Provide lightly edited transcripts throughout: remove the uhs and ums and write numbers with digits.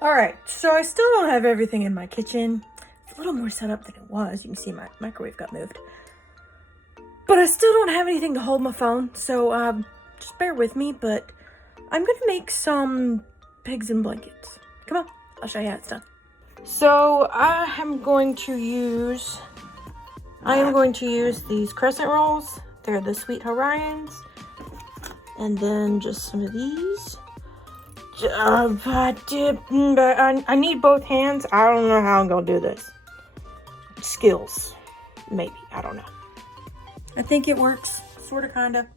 Alright, so I still don't have everything in my kitchen. It's a little more set up than it was. You can see my microwave got moved. But I still don't have anything to hold my phone, so just bear with me, but I'm gonna make some pigs in blankets. Come on, I'll show you how it's done. So I am going to use these crescent rolls. They're the Sweet Hawaiians. And then just some of these. I need both hands. I don't know how I'm gonna do this. Skills, maybe, I don't know. I think it works, sorta, kinda.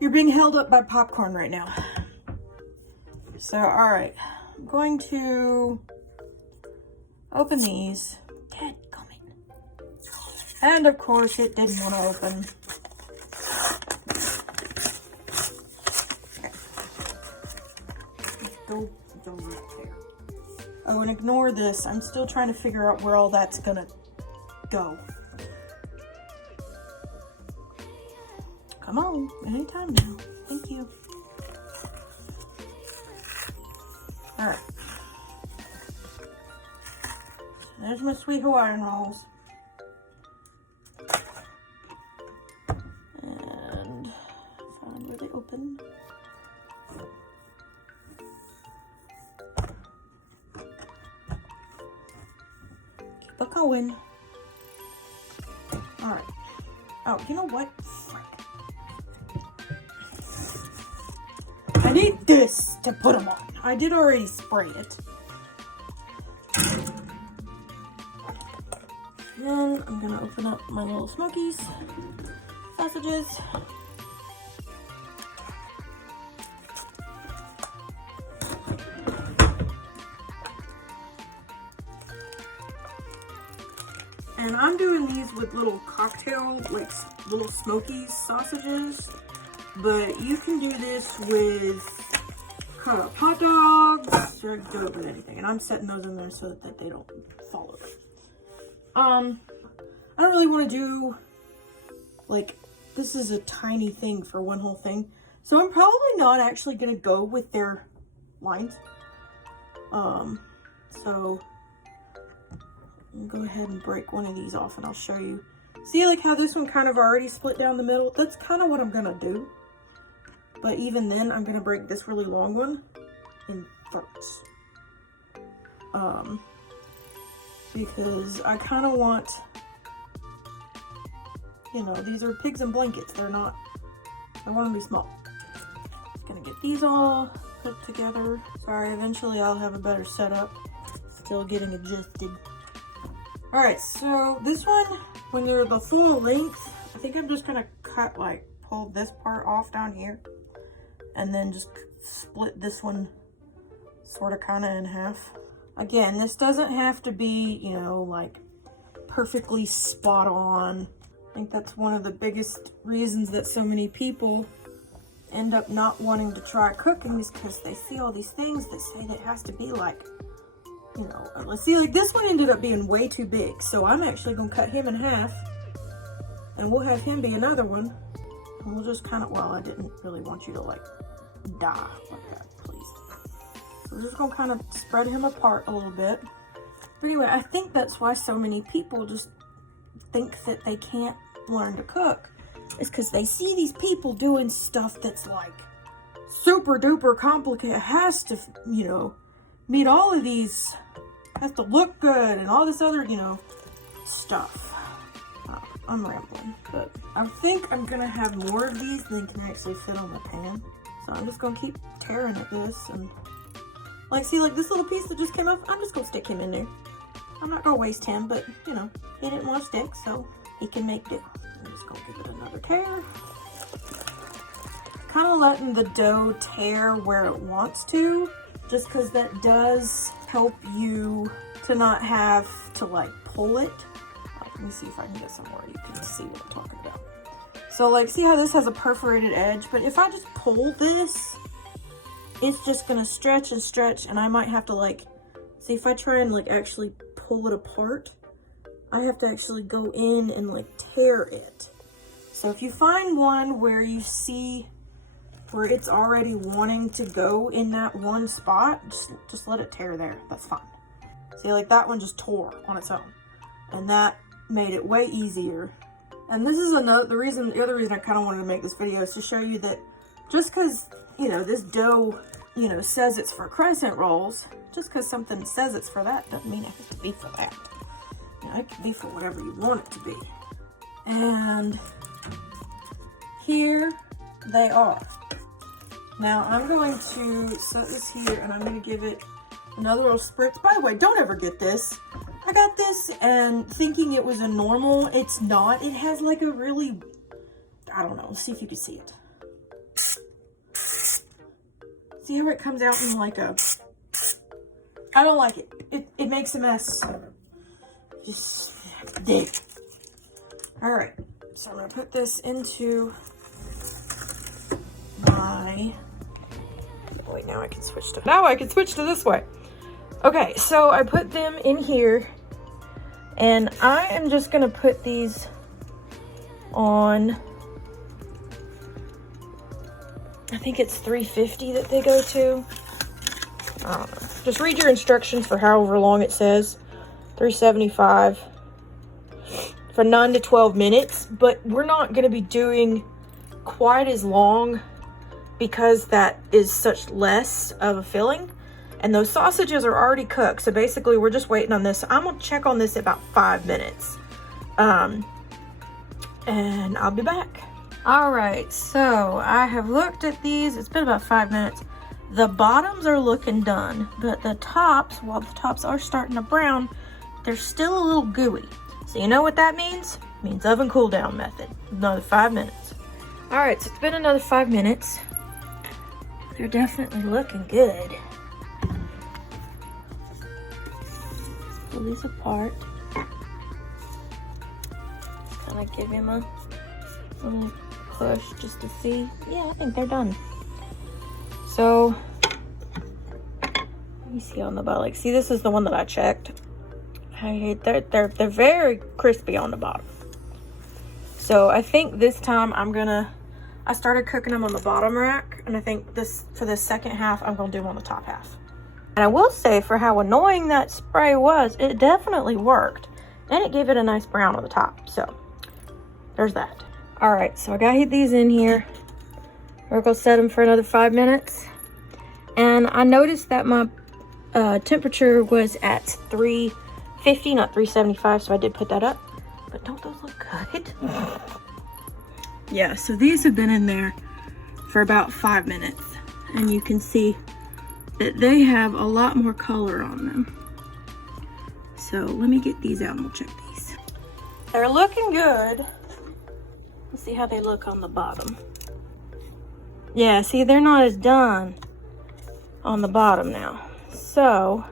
You're being held up by popcorn right now. So, alright. I'm going to open these. Dad, come in. And of course it didn't want to open. Go right there. Oh, and ignore this. I'm still trying to figure out where all that's gonna go. Come on, anytime now. Thank you. Alright. There's my Sweet Hawaiian rolls. And find where they open. Keep it going. Alright. Oh, you know what? Frick. I need this to put them on. I did already spray it. And then I'm gonna open up my little Smokies sausages. And I'm doing these with little cocktail, like little Smokies sausages. But you can do this with cut up hot dogs, or do it with anything. And I'm setting those in there so that they don't fall over. I don't really want to do, like, this is a tiny thing for one whole thing. So I'm probably not actually going to go with their lines. So I'll go ahead and break one of these off and I'll show you. See, like how this one kind of already split down the middle? That's kind of what I'm going to do. But even then, I'm going to break this really long one in thirds. Because I kind of want, you know, these are pigs in blankets. They're not, I want them to be small. Just going to get these all put together. Sorry, eventually I'll have a better setup. Still getting adjusted. Alright, so this one, when they're the full length, I think I'm just going to cut, like, pull this part off down here. And then just split this one sort of kind of in half. Again, this doesn't have to be, you know, like perfectly spot on. I think that's one of the biggest reasons that so many people end up not wanting to try cooking is because they see all these things that say that it has to be like, you know, let's see, like this one ended up being way too big. So I'm actually going to cut him in half and we'll have him be another one. And we'll just kind of, well, I didn't really want you to like die like that, please. So we're just gonna kind of spread him apart a little bit. But anyway, I think that's why so many people just think that they can't learn to cook. It's because they see these people doing stuff that's like super duper complicated. It has to, you know, meet all of these, has to look good and all this other, you know, stuff. I'm rambling, but I think I'm gonna have more of these than can actually fit on the pan. So I'm just gonna keep tearing at this and like, see, like this little piece that just came off, I'm just gonna stick him in there. I'm not gonna waste him, but you know, he didn't want to stick, so he can make do. I'm just gonna give it another tear. Kind of letting the dough tear where it wants to, just because that does help you to not have to like pull it. Let me see if I can get somewhere you can see what I'm talking about. So like, see how this has a perforated edge, but if I just pull this, it's just gonna stretch and stretch, and I might have to like, see if I try and like actually pull it apart, I have to actually go in and like tear it. So if you find one where you see where it's already wanting to go in that one spot, just let it tear there. That's fine. See, like that one just tore on its own, and that made it way easier. And this is the other reason I kind of wanted to make this video is to show you that just because, you know, this dough, you know, says it's for crescent rolls, just because something says it's for that doesn't mean it has to be for that. You know, it can be for whatever you want it to be. And here they are. Now I'm going to set this here and I'm going to give it another little spritz. By the way, don't ever get this. I got this and thinking it was a normal. It's not. It has like a really, I don't know. Let's see if you can see it. See how it comes out in like a, I don't like it. It makes a mess. Just dig. All right. So I'm going to put this into my, oh wait, now I can switch to this way. Okay, so I put them in here and I am just gonna put these on, I think it's 350 that they go to. I don't know. Just read your instructions for however long it says. 375 for 9 to 12 minutes, but we're not gonna be doing quite as long because that is such less of a filling. And those sausages are already cooked. So basically we're just waiting on this. I'm gonna check on this in about 5 minutes. And I'll be back. All right, so I have looked at these. It's been about 5 minutes. The bottoms are looking done, but the tops, while the tops are starting to brown, they're still a little gooey. So you know what that means? It means oven cool down method. Another 5 minutes. All right, so it's been another 5 minutes. They're definitely looking good. Pull these apart. Just kind of give him a little push just to see. Yeah, I think they're done. So, let me see on the bottom. Like, see, this is the one that I checked. They're very crispy on the bottom. So I think this time I started cooking them on the bottom rack, and I think for the second half I'm gonna do them on the top half. And I will say, for how annoying that spray was, it definitely worked. And it gave it a nice brown on the top. So, there's that. All right, so I got these in here. We're gonna set them for another 5 minutes. And I noticed that my temperature was at 350, not 375, so I did put that up. But don't those look good? Yeah, so these have been in there for about 5 minutes. And you can see that they have a lot more color on them. So let me get these out and we'll check these. They're looking good. Let's see how they look on the bottom. Yeah, see, they're not as done on the bottom now. So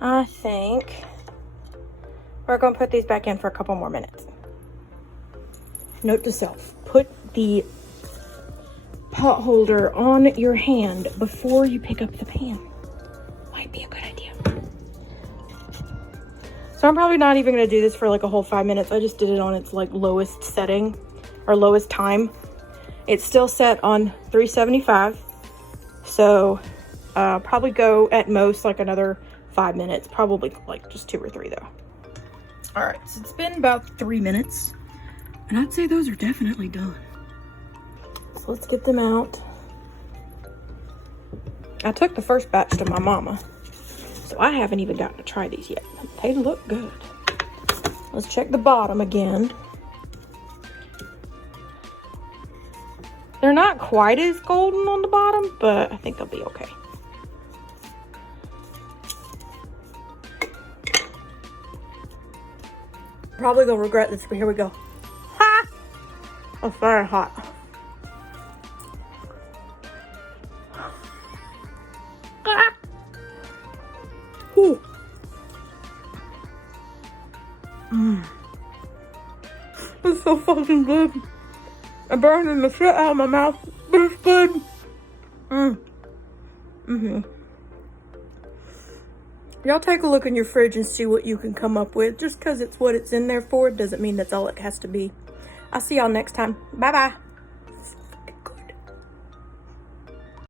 I think we're gonna put these back in for a couple more minutes. Note to self, put the pot holder on your hand before you pick up the pan. Might be a good idea. So I'm probably not even gonna do this for like a whole 5 minutes. I just did it on its like lowest setting or lowest time. It's still set on 375. So probably go at most like another 5 minutes, probably like just 2 or 3 though. All right, so it's been about 3 minutes and I'd say those are definitely done. So let's get them out. I took the first batch to my mama, so I haven't even gotten to try these yet. They look good. Let's check the bottom again. They're not quite as golden on the bottom, but I think they'll be okay. Probably gonna regret this, but here we go. Ha! It's very hot. Ooh. It's so fucking good. I'm burning the shit out of my mouth, but it's good. Y'all take a look in your fridge and see what you can come up with. Just because it's what it's in there for doesn't mean that's all it has to be. I'll see y'all next time. Bye-bye.